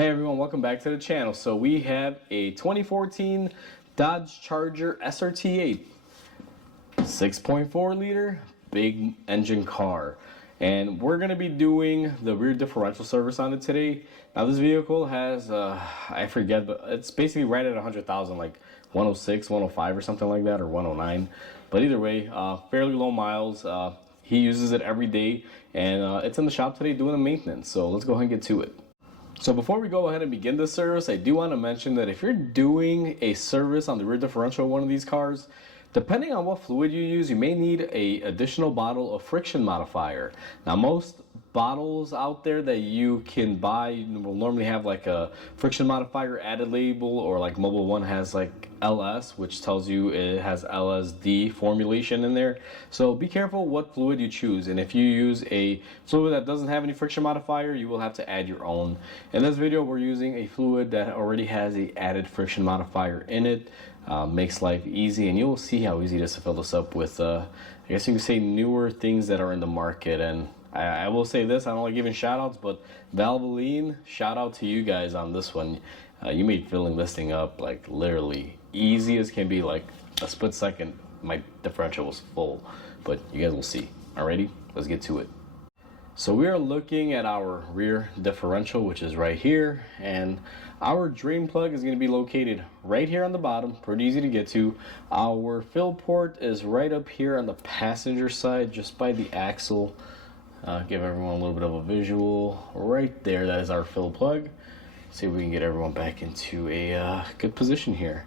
Hey everyone, welcome back to the channel. So we have a 2014 Dodge Charger SRT-8, 6.4 liter, big engine car. And we're going to be doing the rear differential service on it today. Now this vehicle has, I forget, but it's basically right at 100,000, like 106, 105 or something like that, or 109. But either way, fairly low miles. He uses it every day, and it's in the shop today doing the maintenance. So let's go ahead and get to it. So before we go ahead and begin this service, I do want to mention that if you're doing a service on the rear differential of one of these cars, depending on what fluid you use, you may need an additional bottle of friction modifier. Now most bottles out there that you can buy will normally have like a friction modifier added label, or like Mobile One has like LS, which tells you it has LSD formulation in there. So be careful what fluid you choose, and if you use a fluid that doesn't have any friction modifier, you will have to add your own. In this video we're using a fluid that already has a added friction modifier in it. Makes life easy, and you'll see how easy it is to fill this up with I guess you could say newer things that are in the market. And I will say this, I don't like giving shout outs, but Valvoline, shout out to you guys on this one. You made filling this thing up like literally easy as can be. Like a split second my differential was full, but you guys will see. Alrighty, let's get to it. So we are looking at our rear differential, which is right here, and our drain plug is going to be located right here on the bottom, pretty easy to get to. Our fill port is right up here on the passenger side, just by the axle. Give everyone a little bit of a visual. Right there, that is our fill plug. See if we can get everyone back into a good position here.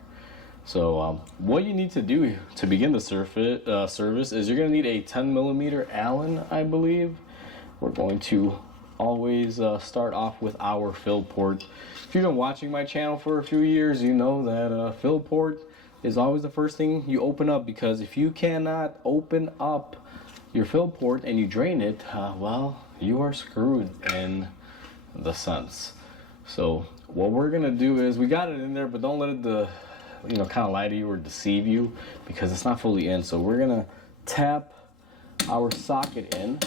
So what you need to do to begin the service is you're going to need a 10mm Allen, I believe. We're going to always start off with our fill port. If you've been watching my channel for a few years, you know that fill port is always the first thing you open up, because if you cannot open up your fill port and you drain it, well, you are screwed in the sense. So what we're gonna do is, we got it in there, but don't let it kind of lie to you or deceive you, because it's not fully in. So we're gonna tap our socket in.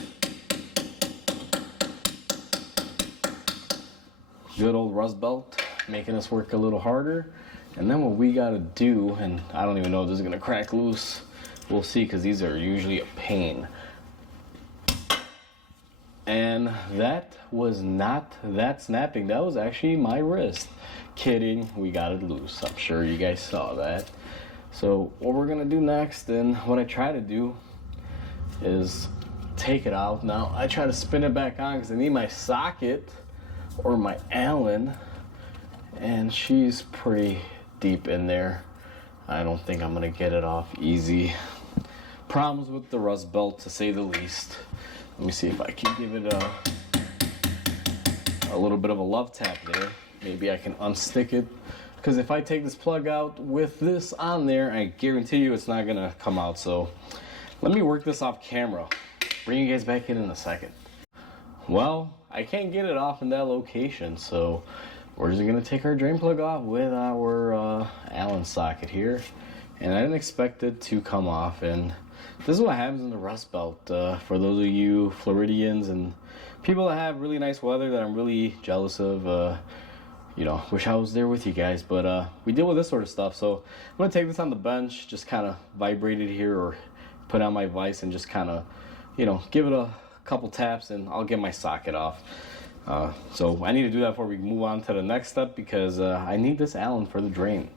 Good old rust belt, making us work a little harder. And then what we gotta do, and I don't even know if this is gonna crack loose, we'll see, because these are usually a pain. And that was not that snapping, that was actually my wrist. Kidding, we got it loose. I'm sure you guys saw that. So what we're gonna do next, and what I try to do, is take it out. Now I try to spin it back on because I need my socket or my Allen, and she's pretty deep in there. I don't think I'm gonna get it off easy. Problems with the rust belt, to say the least. Let me see if I can give it a little bit of a love tap there. Maybe I can unstick it, because if I take this plug out with this on there, I guarantee you it's not gonna come out. So let me work this off camera. Bring you guys back in a second. Well, I can't get it off in that location, so we're just gonna take our drain plug off with our Allen socket here. And I didn't expect it to come off, and this is what happens in the rust belt. For those of you Floridians and people that have really nice weather that I'm really jealous of, wish I was there with you guys, but we deal with this sort of stuff. So I'm gonna take this on the bench, just kind of vibrate it here, or put on my vise and just kind of, give it a couple taps, and I'll get my socket off. So I need to do that before we move on to the next step, because I need this Allen for the drain.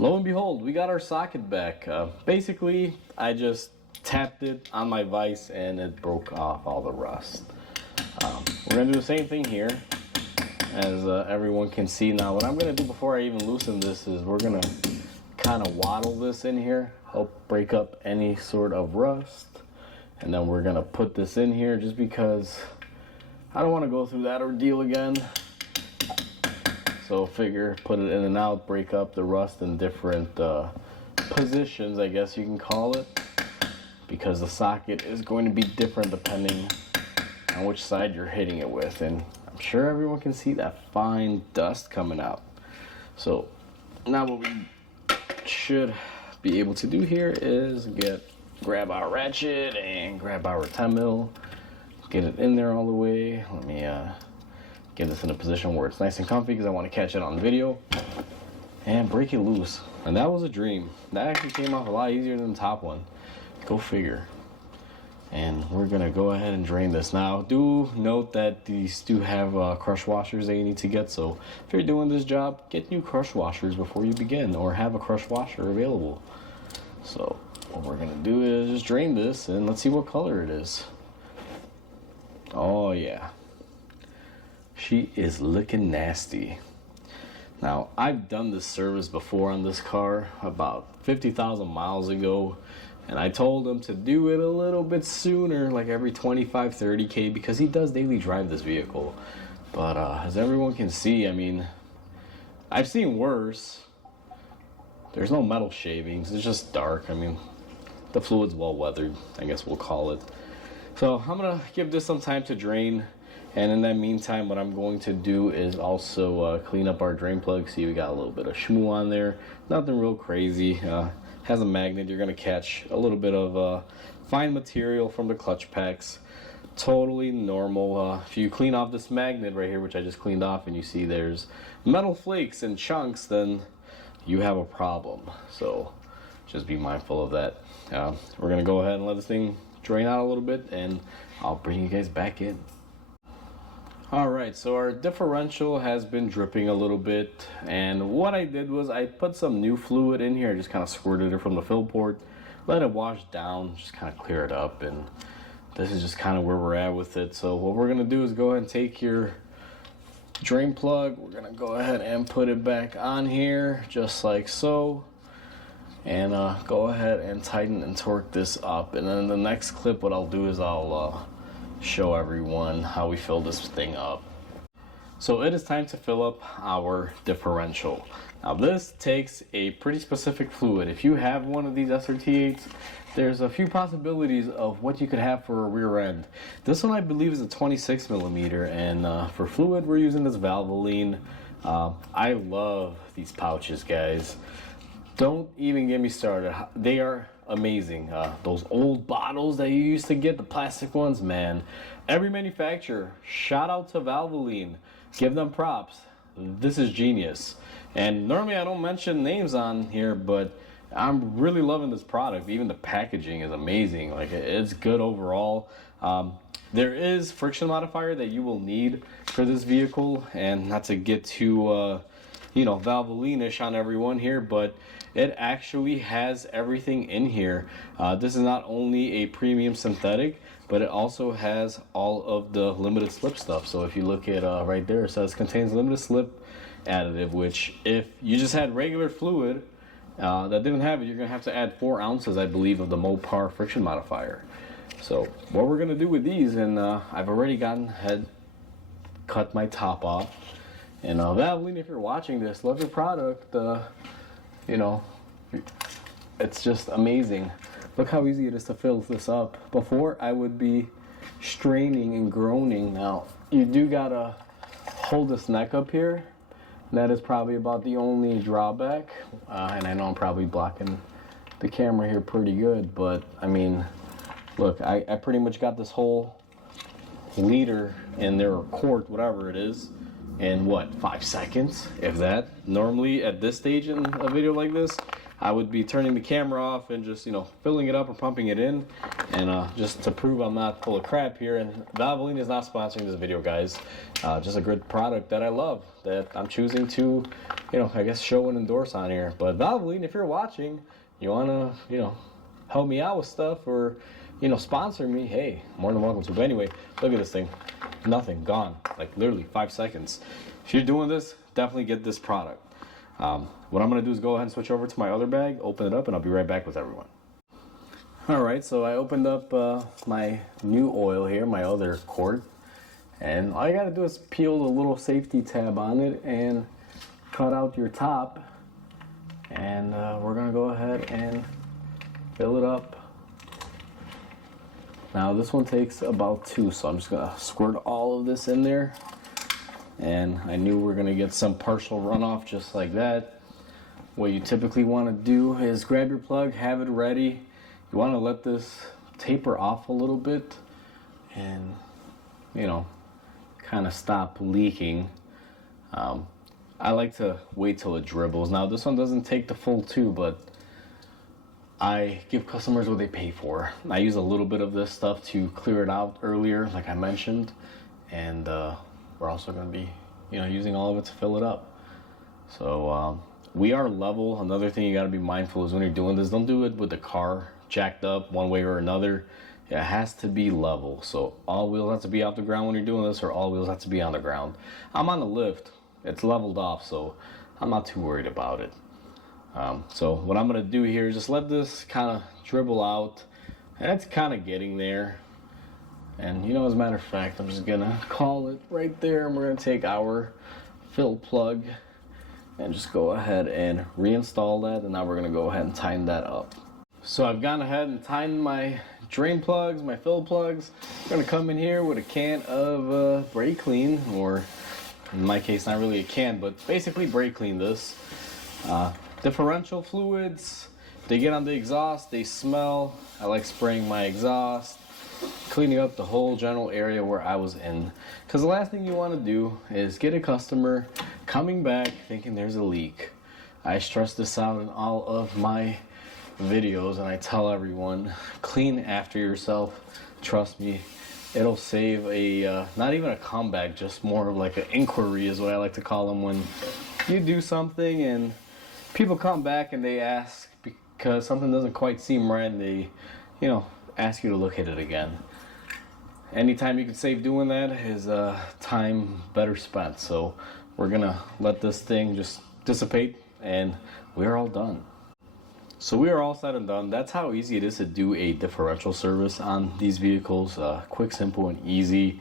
Lo and behold, we got our socket back. Basically, I just tapped it on my vise and it broke off all the rust. We're gonna do the same thing here, as everyone can see. Now what I'm gonna do before I even loosen this is we're gonna kind of waddle this in here, help break up any sort of rust. And then we're gonna put this in here, just because I don't want to go through that ordeal again. So figure, put it in and out, break up the rust in different positions, I guess you can call it, because the socket is going to be different depending on which side you're hitting it with. And I'm sure everyone can see that fine dust coming out. So now what we should be able to do here is grab our ratchet and grab our 10mm, get it in there all the way. Let me get this in a position where it's nice and comfy because I want to catch it on video, and break it loose. And that was a dream. That actually came off a lot easier than the top one. Go figure. And we're gonna go ahead and drain this. Now, do note that these do have crush washers that you need to get, so if you're doing this job, get new crush washers before you begin, or have a crush washer available. So what we're gonna do is just drain this, and let's see what color it is. Oh yeah, she is looking nasty. Now, I've done this service before on this car about 50,000 miles ago, and I told him to do it a little bit sooner, like every 25, 30K, because he does daily drive this vehicle. But as everyone can see, I mean, I've seen worse. There's no metal shavings, it's just dark. I mean, the fluid's well weathered, I guess we'll call it. So I'm gonna give this some time to drain, and in that meantime, what I'm going to do is also clean up our drain plug. See, we got a little bit of shmoo on there, nothing real crazy. Has a magnet. You're gonna catch a little bit of fine material from the clutch packs. Totally normal. If you clean off this magnet right here, which I just cleaned off, and you see there's metal flakes and chunks, then you have a problem. So just be mindful of that. We're gonna go ahead and let this thing drain out a little bit, and I'll bring you guys back in. Alright, so our differential has been dripping a little bit, and what I did was I put some new fluid in here. I just kind of squirted it from the fill port, let it wash down, just kind of clear it up, and this is just kind of where we're at with it. So what we're going to do is go ahead and take your drain plug, we're going to go ahead and put it back on here, just like so, and go ahead and tighten and torque this up. And then in the next clip, what I'll do is I'll show everyone how we fill this thing up. So it is time to fill up our differential. Now this takes a pretty specific fluid. If you have one of these SRT-8s, there's a few possibilities of what you could have for a rear end. This one I believe is a 26 millimeter, and for fluid we're using this Valvoline. I love these pouches, guys. Don't even get me started. They are amazing. Those old bottles that you used to get, the plastic ones, man. Every manufacturer, shout out to Valvoline. Give them props. This is genius. And normally I don't mention names on here, but I'm really loving this product. Even the packaging is amazing. Like, it's good overall. There is friction modifier that you will need for this vehicle, and not to get too Valvoline-ish on everyone here, but it actually has everything in here. This is not only a premium synthetic, but it also has all of the limited slip stuff. So if you look at right there, it says contains limited slip additive, which if you just had regular fluid that didn't have it, you're gonna have to add 4 ounces, I believe, of the Mopar friction modifier. So what we're gonna do with these, and I've already cut my top off. And Valvoline, if you're watching this, love your product. It's just amazing. Look how easy it is to fill this up. Before, I would be straining and groaning. Now, you do gotta hold this neck up here. That is probably about the only drawback. And I know I'm probably blocking the camera here pretty good, but I mean, look, I pretty much got this whole liter in there, or quart, whatever it is, in what, 5 seconds, if that. Normally at this stage in a video like this, I would be turning the camera off and just filling it up and pumping it in, and just to prove I'm not full of crap here. And Valvoline is not sponsoring this video, guys. Just a good product that I love, that I'm choosing to I guess show and endorse on here. But Valvoline, if you're watching, you want to help me out with stuff, or sponsor me, hey, more than welcome to. But anyway, look at this thing. Nothing, gone. Like literally 5 seconds. If you're doing this, definitely get this product. What I'm going to do is go ahead and switch over to my other bag, open it up, and I'll be right back with everyone. Alright, so I opened up my new oil here, my other quart. And all you got to do is peel the little safety tab on it and cut out your top. And we're going to go ahead and fill it up. Now this one takes about 2, so I'm just going to squirt all of this in there. And I knew we're going to get some partial runoff just like that. What you typically want to do is grab your plug, have it ready. You want to let this taper off a little bit and, kind kind of stop leaking, I like to wait till it dribbles. Now this one doesn't take the full tube, but I give customers what they pay for. I use a little bit of this stuff to clear it out earlier, like I mentioned, and we're also going to be, using all of it to fill it up. So we are level. Another thing you got to be mindful is when you're doing this, don't do it with the car jacked up one way or another. It has to be level. So all wheels have to be off the ground when you're doing this, or all wheels have to be on the ground. I'm on the lift. It's leveled off, so I'm not too worried about it. So what I'm going to do here is just let this kind of dribble out. And it's kind of getting there. And as a matter of fact, I'm just going to call it right there. And we're going to take our fill plug and just go ahead and reinstall that. And now we're going to go ahead and tighten that up. So I've gone ahead and tightened my drain plugs, my fill plugs. I'm going to come in here with a can of brake clean, or in my case, not really a can, but basically brake clean this. Differential fluids, they get on the exhaust, they smell. I like spraying my exhaust, cleaning up the whole general area where I was in. Because the last thing you want to do is get a customer coming back thinking there's a leak. I stress this out in all of my videos, and I tell everyone, clean after yourself. Trust me, it'll save a, not even a comeback, just more of like an inquiry is what I like to call them, when you do something and people come back and they ask because something doesn't quite seem right, and they, ask you to look at it again. Anytime you can save doing that is time better spent. So we're gonna let this thing just dissipate, and we're all done. So we are all said and done. That's how easy it is to do a differential service on these vehicles. Quick, simple, and easy.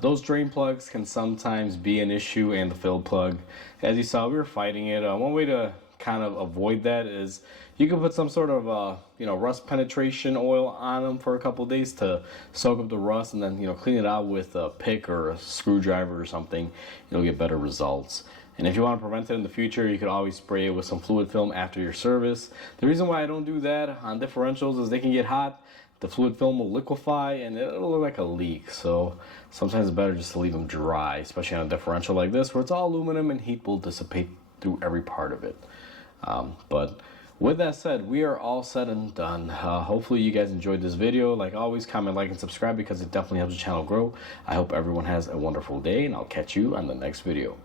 Those drain plugs can sometimes be an issue, and the fill plug. As you saw, we were fighting it. One way to kind of avoid that is you can put some sort of rust penetration oil on them for a couple of days to soak up the rust, and then clean it out with a pick or a screwdriver or something. You'll get better results. And if you want to prevent it in the future, you could always spray it with some fluid film after your service. The reason why I don't do that on differentials is they can get hot, the fluid film will liquefy, and it'll look like a leak. So sometimes it's better just to leave them dry, especially on a differential like this where it's all aluminum and heat will dissipate through every part of it. But with that said, we are all said and done. Hopefully you guys enjoyed this video. Like always, comment, like, and subscribe because it definitely helps the channel grow. I hope everyone has a wonderful day, and I'll catch you on the next video.